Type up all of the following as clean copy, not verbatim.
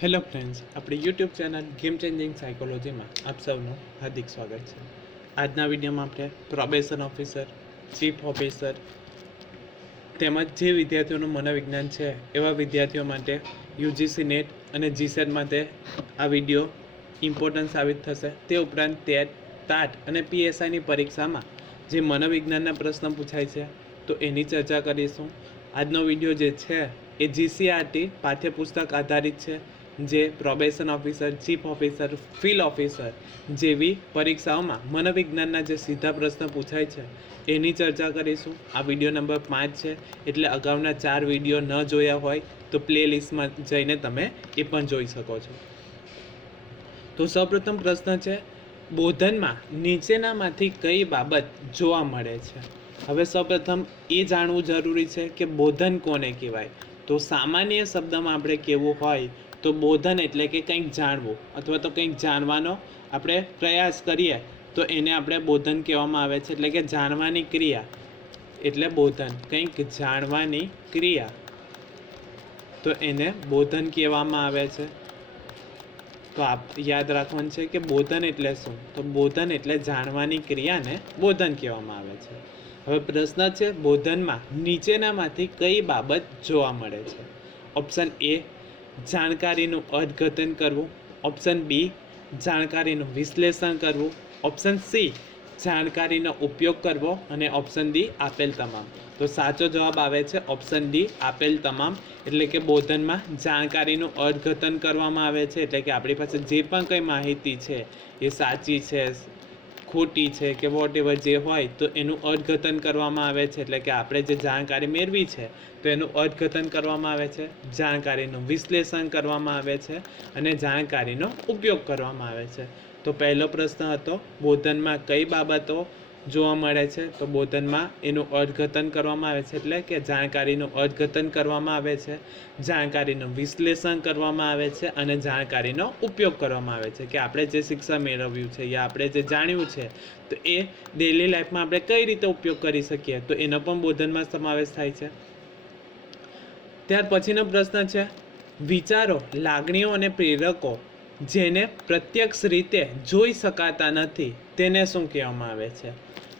Hello friends, આપણી YouTube channel game changing સાયકોલોજીમાં આપ સૌનું હાર્દિક સ્વાગત છે. આજના વિડીયોમાં આપણે પ્રોબેશન ઓફિસર, ચીફ ઓફિસર તેમજ જે વિદ્યાર્થીઓનું મનોવિજ્ઞાન છે એવા વિદ્યાર્થીઓ માટે યુજીસી નેટ અને જીસેટ માટે આ વિડીયો ઇમ્પોર્ટન્ટ સાબિત થશે. તે ઉપરાંત ટેટ, ટાટ અને પીએસઆઈની પરીક્ષામાં જે મનોવિજ્ઞાનના પ્રશ્ન પૂછાય છે તો એની ચર્ચા કરીશું. આજનો વિડીયો જે છે એ જીસીઆરટી પાઠ્યપુસ્તક આધારિત છે, જે probation officer, chief officer, field officer જેવી પરીક્ષાઓમાં મનોવિજ્ઞાનના જે સીધા પ્રશ્ન પૂછાય છે એની ચર્ચા કરીશું. આ વિડીયો નંબર 5 છે, એટલે અગાઉના 4 વિડીયો ન જોયા હોય તો પ્લેલિસ્ટમાં જઈને તમે એ પણ જોઈ શકો છો. તો સૌપ્રથમ પ્રશ્ન છે, બોધનમાં નીચેનામાંથી કઈ બાબત જોવા મળે છે? હવે સૌપ્રથમ એ જાણવું જરૂરી છે કે બોધન કોને કહેવાય. તો સામાન્ય શબ્દમાં આપણે કહેવું હોય તો બોધન એટલે કે કંઈક જાણવું અથવા તો કંઈક જાણવાનો આપણે પ્રયાસ કરીએ તો એને આપણે બોધન કહેવામાં આવે છે. એટલે કે જાણવાની ક્રિયા એટલે બોધન. કંઈક જાણવાની ક્રિયા તો એને બોધન કહેવામાં આવે છે. તો આપ યાદ રાખવાનું છે કે બોધન એટલે શું? તો બોધન એટલે જાણવાની ક્રિયાને બોધન કહેવામાં આવે છે. હવે પ્રશ્ન છે, બોધનમાં નીચેનામાંથી કઈ બાબત જોવા મળે છે? ઓપ્શન એ, જાણકારીનું અર્થઘટન કરવું. ઓપ્શન બી, જાણકારીનું વિશ્લેષણ કરવું. ઓપ્શન સી, જાણકારીનો ઉપયોગ કરવો. અને ઓપ્શન ડી, આપેલ તમામ. તો સાચો જવાબ આવે છે ઓપ્શન ડી, આપેલ તમામ. એટલે કે બોધનમાં જાણકારીનું અર્થઘટન કરવામાં આવે છે. એટલે કે આપણી પાસે જે પણ કંઈ માહિતી છે એ સાચી છે, ખોટી છે કે વોટેવર જે હોય તો એનું અર્થઘટન કરવામાં આવે છે. એટલે કે આપણે જે જાણકારી મેળવી છે તો એનું અર્થઘટન કરવામાં આવે છે, જાણકારીનું વિશ્લેષણ કરવામાં આવે છે અને જાણકારીનો ઉપયોગ કરવામાં આવે છે. તો પહેલો પ્રશ્ન હતો, બોધનમાં કઈ બાબતો જોવા મળે છે? તો બોધનમાં એનું અર્થઘટન કરવામાં આવે છે, એટલે કે જાણકારીનું અર્થઘટન કરવામાં આવે છે, જાણકારીનું વિશ્લેષણ કરવામાં આવે છે અને જાણકારીનો ઉપયોગ કરવામાં આવે છે. કે આપણે જે શિક્ષણ મેળવ્યું છે યા આપણે જે જાણ્યું છે તો એ ડેઈલી લાઈફમાં આપણે કઈ રીતે ઉપયોગ કરી શકીએ, તો એનો પણ બોધનમાં સમાવેશ થાય છે. ત્યાર પછીનો પ્રશ્ન છે, વિચારો, લાગણીઓ અને પ્રેરકો જેને પ્રત્યક્ષ રીતે જોઈ શકાતા નથી તેને શું કહેવામાં આવે છે?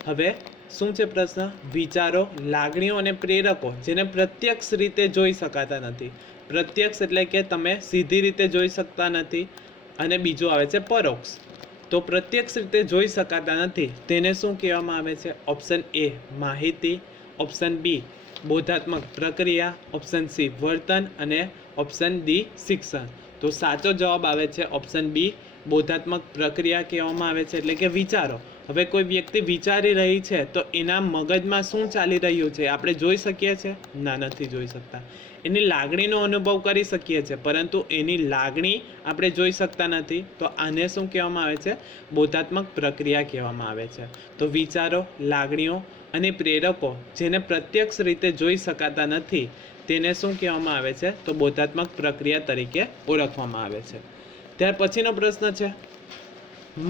હવે શું છે પ્રશ્ન? વિચારો, લાગણીઓ અને પ્રેરકો જેને પ્રત્યક્ષ રીતે જોઈ શકાતા નથી. પ્રત્યક્ષ એટલે કે તમે સીધી રીતે જોઈ શકતા નથી અને બીજું આવે છે પરોક્ષ. તો પ્રત્યક્ષ રીતે જોઈ શકાતા નથી તેને શું કહેવામાં આવે છે? ઓપ્શન એ, માહિતી. ઓપ્શન બી, બોધાત્મક પ્રક્રિયા. ઓપ્શન સી, વર્તન. અને ઓપ્શન ડી, શિક્ષણ. તો સાચો જવાબ આવે છે ઓપ્શન બી, બોધાત્મક પ્રક્રિયા કહેવામાં આવે છે. એટલે કે વિચારો. હવે કોઈ વ્યક્તિ વિચારી રહી છે તો એના મગજમાં શું ચાલી રહ્યું છે આપણે જોઈ શકીએ છીએ? ના, નથી જોઈ શકતા. એની લાગણીનો અનુભવ કરી શકીએ છીએ પરંતુ એની લાગણી આપણે જોઈ શકતા નથી. તો આને શું કહેવામાં આવે છે? બોધાત્મક પ્રક્રિયા કહેવામાં આવે છે. તો વિચારો, લાગણીઓ અને પ્રેરકો જેને પ્રત્યક્ષ રીતે જોઈ શકાતા નથી તેને શું કહેવામાં આવે છે? તો બોધાત્મક પ્રક્રિયા તરીકે ઓળખવામાં આવે છે. ત્યાર પછીનો પ્રશ્ન છે,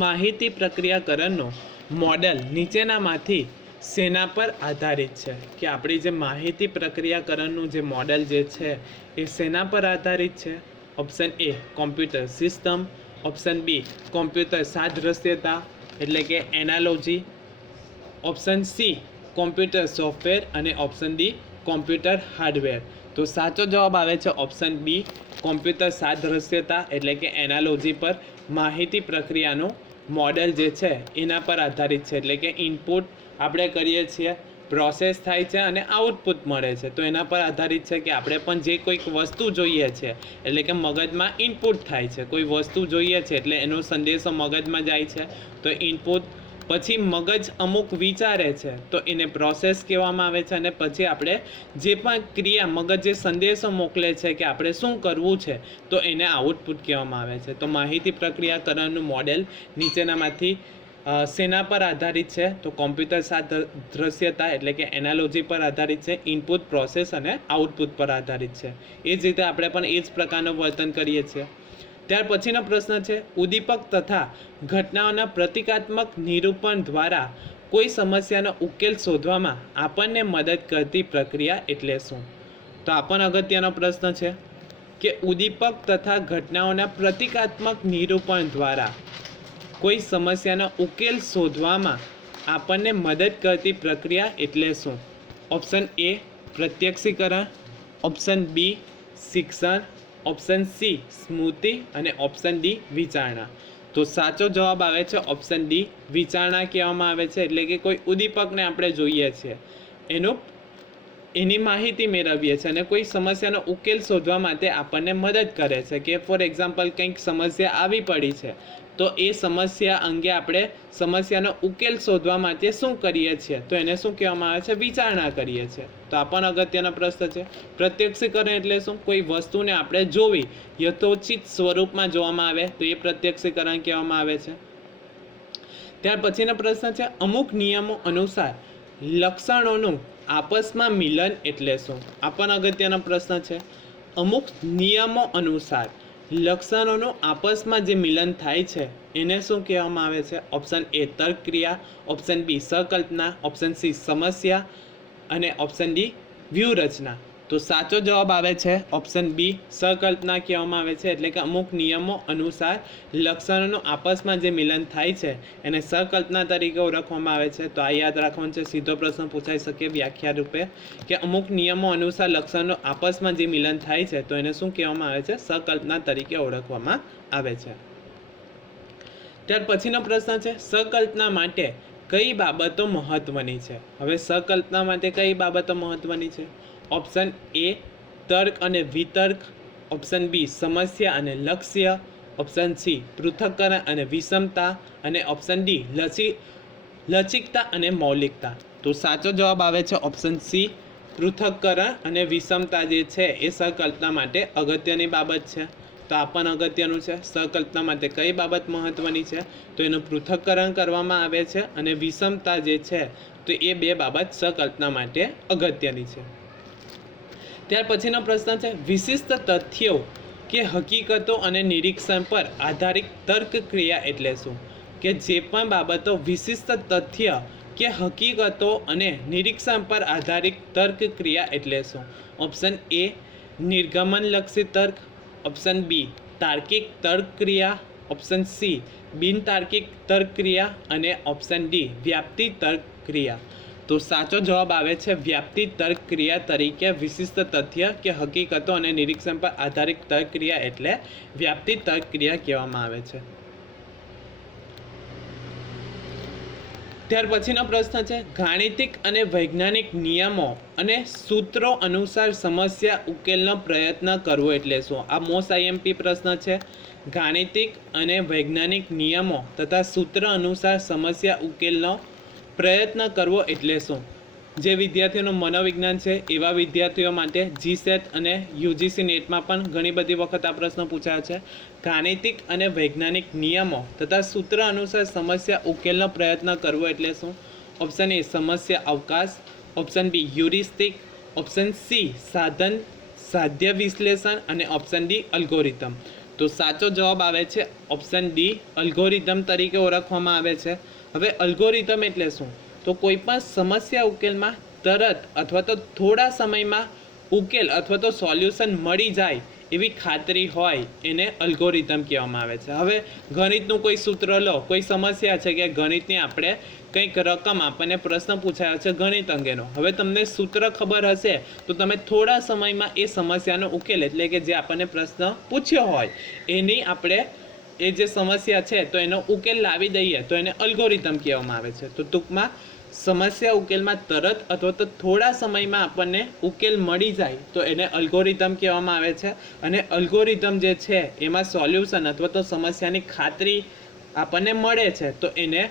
માહિતી પ્રક્રિયાકરણનું મોડેલ નીચેનામાંથી શેના પર આધારિત છે? કે આપણી જે માહિતી પ્રક્રિયાકરણનું જે મોડેલ જે છે એ શેના પર આધારિત છે? Option A, computer system. Option B, computer સાદ્રશ્યતા એટલે કે analogy. Option C, computer software. અને ઓપ્શન ડી, કોમ્પ્યુટર હાર્ડવેર. તો સાચો જવાબ આવે છે ઓપ્શન બી, કોમ્પ્યુટર સાદ્રશ્યતા એટલે કે એનાલોજી પર માહિતી પ્રક્રિયાનું મોડેલ જે છે એના પર આધારિત છે. એટલે કે ઇનપુટ આપણે કરીએ છીએ, પ્રોસેસ થાય છે અને આઉટપુટ મળે છે. તો એના પર આધારિત છે કે આપણે પણ જે કોઈક વસ્તુ જોઈએ છે એટલે કે મગજમાં ઇનપુટ થાય છે, કોઈ વસ્તુ જોઈએ છે એટલે એનો સંદેશો મગજમાં જાય છે. તો ઇનપુટ પછી મગજ અમુક વિચારે છે તો એને પ્રોસેસ કહેવામાં આવે છે અને પછી આપણે જે પણ ક્રિયા મગજ જે સંદેશો મોકલે છે કે આપણે શું કરવું છે તો એને આઉટપુટ કહેવામાં આવે છે. તો માહિતી પ્રક્રિયાકરણનું મોડેલ નીચેનામાંથી શેના પર આધારિત છે? તો કોમ્પ્યુટર સાદ્રશ્યતા એટલે કે એનાલોજી પર આધારિત છે, ઇનપુટ, પ્રોસેસ અને આઉટપુટ પર આધારિત છે. એ જ રીતે આપણે પણ એ જ પ્રકારનું વર્તન કરીએ છીએ. ત્યાર પછીનો પ્રશ્ન છે, ઉદ્દીપક તથા ઘટનાઓના પ્રતિકાત્મક નિરૂપણ દ્વારા કોઈ સમસ્યાનો ઉકેલ શોધવામાં આપણને મદદ કરતી પ્રક્રિયા એટલે શું? તો આ પણ અગત્યનો પ્રશ્ન છે. કે ઉદ્દીપક તથા ઘટનાઓના પ્રતિકાત્મક નિરૂપણ દ્વારા કોઈ સમસ્યાનો ઉકેલ શોધવામાં આપણને મદદ કરતી પ્રક્રિયા એટલે શું? ઓપ્શન એ પ્રત્યક્ષીકરણ, ઓપ્શન બી શિક્ષણ, ઓપ્શન સી સ્મૃતિ અને ઓપ્શન ડી વિચારણા. તો સાચો જવાબ આવે છે ઓપ્શન ડી વિચારણા કહેવામાં આવે છે. એટલે કે કોઈ ઉદ્દીપકને આપણે જોઈએ છીએ, એની માહિતી મેળવીએ છીએ અને કોઈ સમસ્યાનો ઉકેલ શોધવા માટે આપણને મદદ કરે છે. કે ફોર એક્ઝામ્પલ કંઈક સમસ્યા આવી પડી છે તો એ સમસ્યા અંગે આપણે સમસ્યાનો ઉકેલ શોધવા માટે શું કરીએ છીએ? તો એને શું કહેવામાં આવે છે? વિચારણા કરીએ છીએ. તો આ પણ અગત્યનો પ્રશ્ન છે. પ્રત્યક્ષીકરણ એટલે શું? કોઈ વસ્તુને આપણે જોવી, યથોચિત સ્વરૂપમાં જોવામાં આવે તો એ પ્રત્યક્ષીકરણ કહેવામાં આવે છે. ત્યાર પછીનો પ્રશ્ન છે અમુક નિયમો અનુસાર લક્ષણોનું આપસમાં મિલન એટલે શું? આ પણ અગત્યનો પ્રશ્ન છે. અમુક નિયમો અનુસાર લક્ષણોનું આપસમાં જે મિલન થાય છે એને શું કહેવામાં આવે છે? ઓપ્શન એ તર્ક ક્રિયા, ઓપ્શન બી સકલ્પના, ઓપ્શન સી સમસ્યા અને ઓપ્શન ડી વ્યૂહરચના. તો સાચો જવાબ આવે છે ઓપ્શન બી સકલ્પના કહેવામાં આવે છે. એટલે કે અમુક નિયમો અનુસાર લક્ષણોનું આપસમાં જે મિલન થાય છે એને સકલ્પના તરીકે ઓળખવામાં આવે છે. તો આ યાદ રાખવાનું છે. સીધો પ્રશ્ન પૂછાઈ શકે વ્યાખ્યા રૂપે કે અમુક નિયમો અનુસાર લક્ષણોનું આપસમાં જે મિલન થાય છે તો એને શું કહેવામાં આવે છે? સકલ્પના તરીકે ઓળખવામાં આવે છે. ત્યાર પછીનો પ્રશ્ન છે સકલ્પના માટે કઈ બાબતો મહત્વની છે? હવે સકલ્પના માટે કઈ બાબતો મહત્વની છે? ઓપ્શન એ તર્ક અને વિતર્ક, ઓપ્શન બી સમસ્યા અને લક્ષ્ય, ઓપ્શન સી પૃથક્કરણ અને વિષમતા અને ઓપ્શન ડી લચિકતા અને મૌલિકતા. તો સાચો જવાબ આવે છે ઓપ્શન સી પૃથક્કરણ અને વિષમતા જે છે એ સકલ્પના માટે અગત્યની બાબત છે. તો આ પણ અગત્યનું છે. સકલ્પના માટે કઈ બાબત મહત્વની છે? તો એનું પૃથક્કરણ કરવામાં આવે છે અને વિષમતા જે છે તો એ બે બાબત સકલ્પના માટે અગત્યની છે. ત્યાર પછીનો પ્રશ્ન છે વિશિષ્ટ તથ્યો કે હકીકતો અને નિરીક્ષણ પર આધારિત તર્ક ક્રિયા એટલે શું? કે જે પણ બાબતો વિશિષ્ટ તથ્ય કે હકીકતો અને નિરીક્ષણ પર આધારિત તર્ક ક્રિયા એટલે શું? ઓપ્શન એ નિર્ગમનલક્ષી તર્ક, ઓપ્શન બી તાર્કિક તર્ક ક્રિયા, ઓપ્શન સી બિનતાર્કિક તર્ક ક્રિયા અને ઓપ્શન ડી વ્યાપ્તિ તર્ક ક્રિયા. તો સાચો જવાબ આવે છે વ્યાપ્તિ તર્ક ક્રિયા તરીકે વિશિષ્ટ તથ્ય કે હકીકતો અને નિરીક્ષણ પર આધારિત તર્ક ક્રિયા એટલે વ્યાપ્તિ તર્ક ક્રિયા કહેવામાં આવે છે. ત્યાર પછીનો પ્રશ્ન છે ગાણિતિક અને વૈજ્ઞાનિક નિયમો અને સૂત્રો અનુસાર સમસ્યા ઉકેલનો પ્રયત્ન કરવો એટલે શું? આ મોસ્ટ આઈએમપી પ્રશ્ન છે. ગાણિતિક અને વૈજ્ઞાનિક નિયમો તથા સૂત્ર અનુસાર સમસ્યા ઉકેલનો પ્રયત્ન કરવો એટલે શું? જે વિદ્યાર્થીઓનું મનોવિજ્ઞાન છે એવા વિદ્યાર્થીઓ માટે જીસેટ અને યુજીસી નેટમાં પણ ઘણી બધી વખત આ પ્રશ્ન પૂછાયા છે. ગાણિતિક અને વૈજ્ઞાનિક નિયમો તથા સૂત્ર અનુસાર સમસ્યા ઉકેલનો પ્રયત્ન કરવો એટલે શું? ઓપ્શન એ સમસ્યા અવકાશ, option B heuristic, option C સાધન સાધ્ય વિશ્લેષણ અને ઓપ્શન ડી અલ્ગોરિધમ. તો સાચો જવાબ આવે છે ઓપ્શન ડી અલ્ગોરિધમ તરીકે ઓળખવામાં આવે છે. હવે અલ્ગોરિધમ એટલે શું? તો કોઈ પણ સમસ્યા ઉકેલમાં તરત અથવા તો થોડા સમયમાં ઉકેલ અથવા તો સોલ્યુશન મળી જાય એવી ખાતરી હોય એને અલ્ગોરિધમ કહેવામાં આવે છે. હવે ગણિતનું કોઈ સૂત્ર લો, કોઈ સમસ્યા છે કે ગણિતની આપણે કંઈક રકમ આપણને પ્રશ્ન પૂછાયો છે ગણિત અંગેનો. હવે તમને સૂત્ર ખબર હશે તો તમે થોડા સમયમાં એ સમસ્યાનો ઉકેલ એટલે કે જે આપણને પ્રશ્ન પૂછ્યો હોય એની આપણે એ જે સમસ્યા છે તો એનો ઉકેલ લાવી દઈએ તો એને અલ્ગોરિધમ કહેવામાં આવે છે. તો ટૂંકમાં સમસ્યા ઉકેલમાં તરત અથવા તો થોડા સમયમાં આપણને ઉકેલ મળી જાય તો એને અલ્ગોરિધમ કહેવામાં આવે છે. અને અલ્ગોરિધમ જે છે એમાં સોલ્યુશન અથવા તો સમસ્યાની ખાતરી આપણને મળે છે તો એને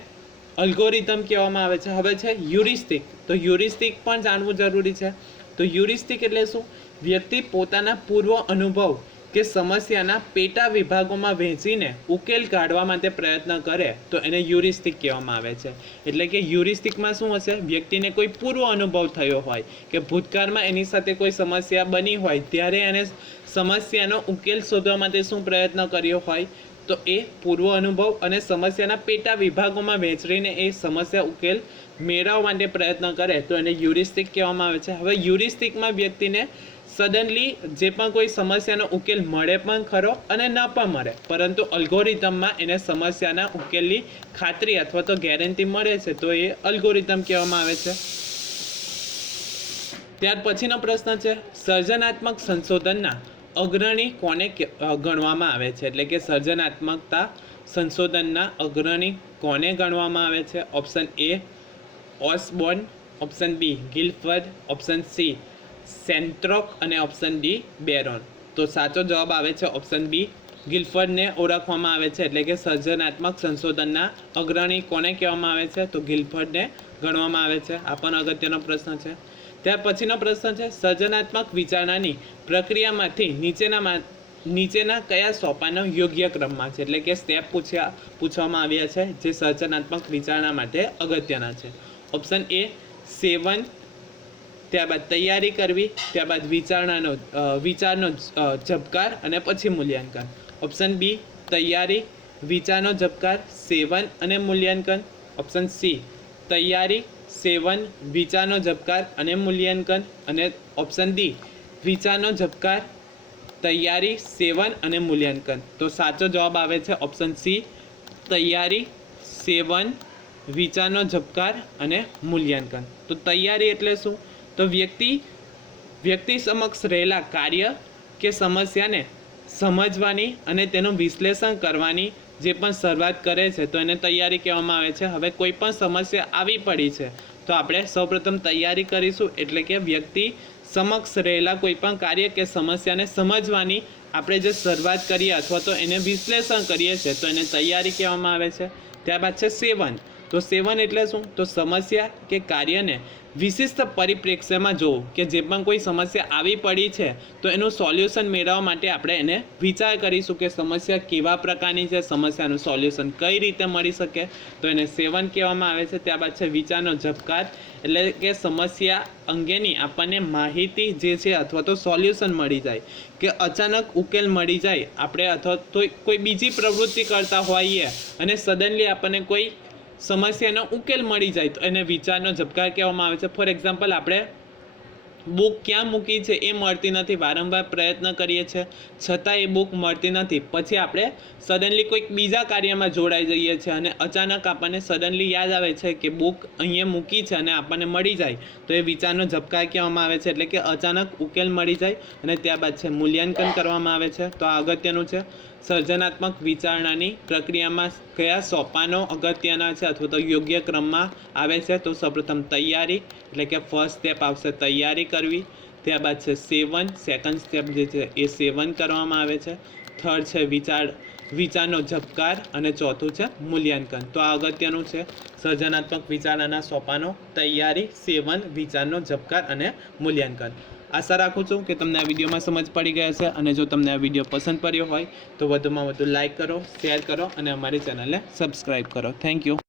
અલ્ગોરિધમ કહેવામાં આવે છે. હવે છે હ્યુરિસ્ટિક. તો હ્યુરિસ્ટિક પણ જાણવું જરૂરી છે. તો હ્યુરિસ્ટિક એટલે શું? વ્યક્તિ પોતાના પૂર્વ અનુભવ કે સમસ્યાના પેટા વિભાગોમાં વહેંચીને ઉકેલ કાઢવા માટે પ્રયત્ન કરે તો એને હ્યુરિસ્ટિક કહેવામાં આવે છે. એટલે કે હ્યુરિસ્ટિકમાં શું હશે? વ્યક્તિને કોઈ પૂર્વ અનુભવ થયો હોય કે ભૂતકાળમાં એની સાથે કોઈ સમસ્યા બની હોય ત્યારે એને સમસ્યાનો ઉકેલ શોધવા માટે શું પ્રયત્ન કર્યો હોય તો એ પૂર્વ અનુભવ અને સમસ્યાના પેટા વિભાગોમાં વહેંચીને એ સમસ્યા ઉકેલ મેળવવા માટે પ્રયત્ન કરે તો એને હ્યુરિસ્ટિક કહેવામાં આવે છે. હવે હ્યુરિસ્ટિકમાં વ્યક્તિને સડનલી જે પણ કોઈ સમસ્યાનો ઉકેલ મળે પણ ખરો અને ન પણ મળે, પરંતુ અલ્ગોરિધમમાં એને સમસ્યાના ઉકેલની ખાતરી અથવા તો ગેરંટી મળે છે, તો એ અલ્ગોરિધમ કહેવામાં આવે છે. ત્યાર પછીનો પ્રશ્ન છે, સર્જનાત્મક સંશોધનના અગ્રણી કોને ગણવામાં આવે છે? એટલે કે સર્જનાત્મકતા સંશોધનના અગ્રણી કોને ગણવામાં આવે છે? Option A Osborne, option B Guilford, option C Santrock અને ઓપ્શન ડી બેરોન. તો સાચો જવાબ આવે છે ઓપ્શન બી. ગિલફર્ડને ઓળખવામાં આવે છે, એટલે કે સર્જનાત્મક સંશોધનના અગ્રણી કોને કહેવામાં આવે છે? તો ગિલફર્ડને ગણવામાં આવે છે. આ પણ અગત્યનો પ્રશ્ન છે. ત્યાર પછીનો પ્રશ્ન છે, સર્જનાત્મક વિચારણાની પ્રક્રિયામાંથી નીચેના કયા સોપાનો યોગ્ય ક્રમમાં છે? એટલે કે સ્ટેપ પૂછવામાં આવ્યા છે જે સર્જનાત્મક વિચારણા માટે અગત્યના છે. ઓપ્શન એ સેવન, ત્યારબાદ તૈયારી કરવી, ત્યારબાદ વિચારનો ઝબકાર અને પછી મૂલ્યાંકન. ઓપ્શન બી તૈયારી, વિચારનો ઝબકાર, સેવન અને મૂલ્યાંકન. ઓપ્શન સી તૈયારી, સેવન, વિચારનો ઝબકાર અને મૂલ્યાંકન. અને ઓપ્શન ડી વિચારનો ઝબકાર, તૈયારી, સેવન અને મૂલ્યાંકન. તો સાચો જવાબ આવે છે ઓપ્શન સી તૈયારી, સેવન, વિચારનો ઝબકાર અને મૂલ્યાંકન. તો તૈયારી એટલે શું? તો વ્યક્તિ સમક્ષ રહેલા કાર્ય કે સમસ્યાને સમજવાની અને તેનું વિશ્લેષણ કરવાની જે પણ શરૂઆત કરે છે તો એને તૈયારી કહેવામાં આવે છે. હવે કોઈ પણ સમસ્યા આવી પડી છે તો આપણે સૌપ્રથમ તૈયારી કરીશું, એટલે કે વ્યક્તિ સમક્ષ રહેલા કોઈ પણ કાર્ય કે સમસ્યાને સમજવાની આપણે જે શરૂઆત કરીએ અથવા તો એને વિશ્લેષણ કરીએ છીએ તો એને તૈયારી કહેવામાં આવે છે. ત્યારબાદ છે સેવન. તો સેવન એટલે શું? તો સમસ્યા કે કાર્યને વિશિષ્ટ પરિપ્રેક્ષ્યમાં જોવું, કે જે પણ કોઈ સમસ્યા આવી પડી છે તો એનું સોલ્યુશન મેળવવા માટે આપણે એને વિચાર કરીશું કે સમસ્યા કેવા પ્રકારની છે, સમસ્યાનું સોલ્યુશન કઈ રીતે મળી શકે, તો એને સેવન કહેવામાં આવે છે. ત્યારબાદ છે વિચારનો ઝબકાર, એટલે કે સમસ્યા અંગેની આપણને માહિતી જે છે અથવા તો સોલ્યુશન મળી જાય, કે અચાનક ઉકેલ મળી જાય, આપણે અથવા તો કોઈ બીજી પ્રવૃત્તિ કરતા હોઈએ અને સડનલી આપણને કોઈ સમસ્યાનો ઉકેલ મળી જાય તો એને વિચારનો ઝબકાર કહેવામાં આવે છે. ફોર એક્ઝામ્પલ, આપણે બુક ક્યાં મૂકી છે એ મળતી નથી, વારંવાર પ્રયત્ન કરીએ છીએ છતાં એ બુક મળતી નથી, પછી આપણે સડનલી કોઈક બીજા કાર્યમાં જોડાઈ જઈએ છીએ અને અચાનક આપણને સડનલી યાદ આવે છે કે બુક અહીંયા મૂકી છે અને આપણને મળી જાય તો એ વિચારનો ઝબકાર કહેવામાં આવે છે, એટલે કે અચાનક ઉકેલ મળી જાય. અને ત્યારબાદ છે મૂલ્યાંકન કરવામાં આવે છે. તો આ અગત્યનું છે. સર્જનાત્મક વિચારણાની પ્રક્રિયામાં કયા સોપાનો અગત્યના છે અથવા તો યોગ્ય ક્રમમાં આવે છે? તો સૌપ્રથમ તૈયારી, એટલે કે ફર્સ્ટ સ્ટેપ આવશે તૈયારી કરવી. ત્યારબાદ છે સેવન, સેકન્ડ સ્ટેપ જે છે એ સેવન કરવામાં આવે છે. થર્ડ છે વિચારનો ઝબકાર અને ચોથું છે મૂલ્યાંકન. તો આ અગત્યનું છે. સર્જનાત્મક વિચારણાના સોપાનો તૈયારી, સેવન, વિચારનો ઝબકાર અને મૂલ્યાંકન. આશા રાખું છું કે તમને આ વિડીયોમાં સમજ પડી ગયા છે, અને જો તમને આ વિડીયો પસંદ પડ્યો હોય તો વધુમાં વધુ લાઇક કરો, શેર કરો અને અમારી ચેનલને સબસ્ક્રાઈબ કરો. Thank you.